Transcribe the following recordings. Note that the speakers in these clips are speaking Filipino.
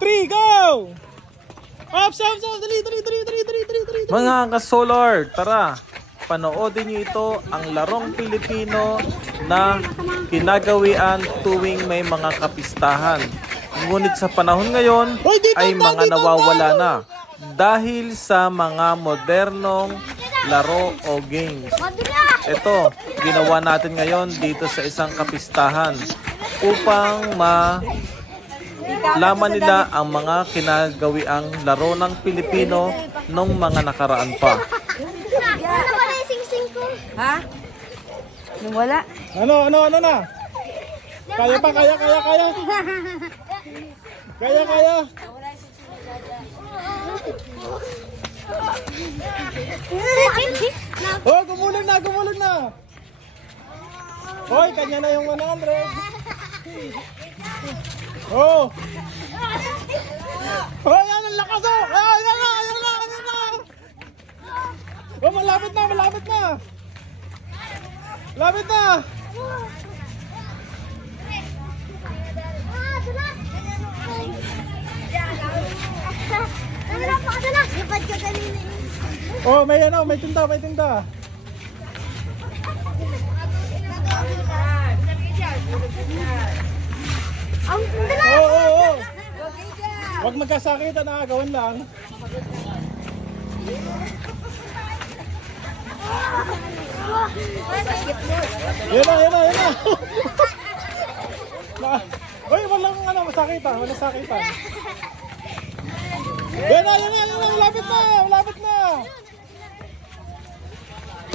three, go! Up, stop, stop, dali, dali, dali, dali, dali, dali, dali. Mga ka-solar, tara, panoodin niyo ito ang larong Pilipino na kinagawian tuwing may mga kapistahan. Ngunit sa panahon ngayon dito, ay mga dito, nawawala dito. na dahil sa mga modernong laro o games. Ito, ginawa natin ngayon dito sa isang kapistahan upang ma laman nila ang mga kinagawiang laro ng Pilipino nung mga nakaraan pa. Ano ba na yung sing-sing ko? Ha? Nung wala? Ano, ano, ano na? Kaya pa, kaya, kaya, kaya. Kaya, kaya. Oh, gumulag na, gumulag na. Hoy, kanya na yung 100. Oh. Oh, yan ang lakas oh. Ah, yan na, yan na, yan na. Oh, malapit na, malapit na. Malapit na. Oh, may ano, may tinda, may tinda. Ang Huwag magkasakitan, nakagawan lang. Yan na, yan na, yan na. Na- Uy, walang ano, masakitan, walang sakitan. Yan na, yan na, yan na, malapit na, malapit na.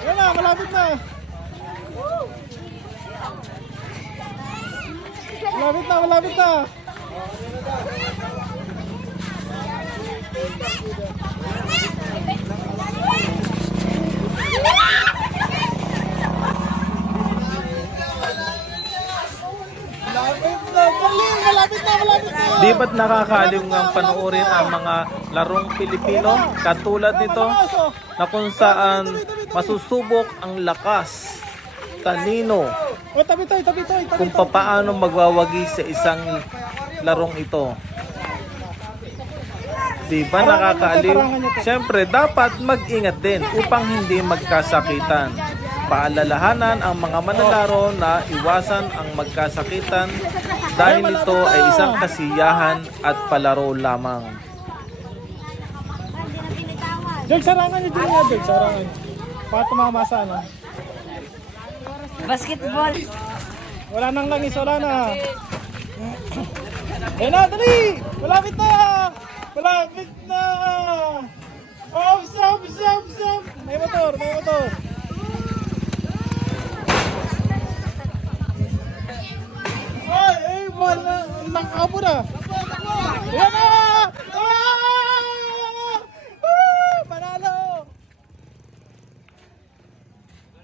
Yan na, malapit na. Malapit na, malapit na. Malapit na, dali, malapit na, malapit na. Di ba't nakakaliw nga panoorin ang mga larong Pilipino katulad nito na kung saan masusubok ang lakas, talino, kung papaano magwawagi sa isang larong ito. Di ba nakakaaliw? Siyempre, dapat mag-ingat din upang hindi magkasakitan. Paalalahanan ang mga manlalaro na iwasan ang magkasakitan dahil ito ay isang kasiyahan at palaro lamang. Jog, sarangan niyo din nga, Jog, sarangan. Para tumama sa ano. Basketball. Wala nang langis, wala na. Yan na, dali! Malapit na! Malapit na! Oh, stop, stop, stop! May motor, may motor. Wala. Nakapo na. Yan na! Panalo!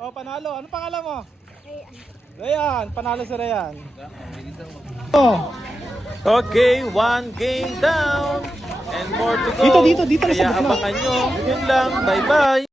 Oh, panalo. Ano pangalan mo? Rayan, panalo si Rayan. Oh, Okay, one game down and more to go. Dito, dito, dito Kaya abangan nyo. Yun lang. Bye-bye.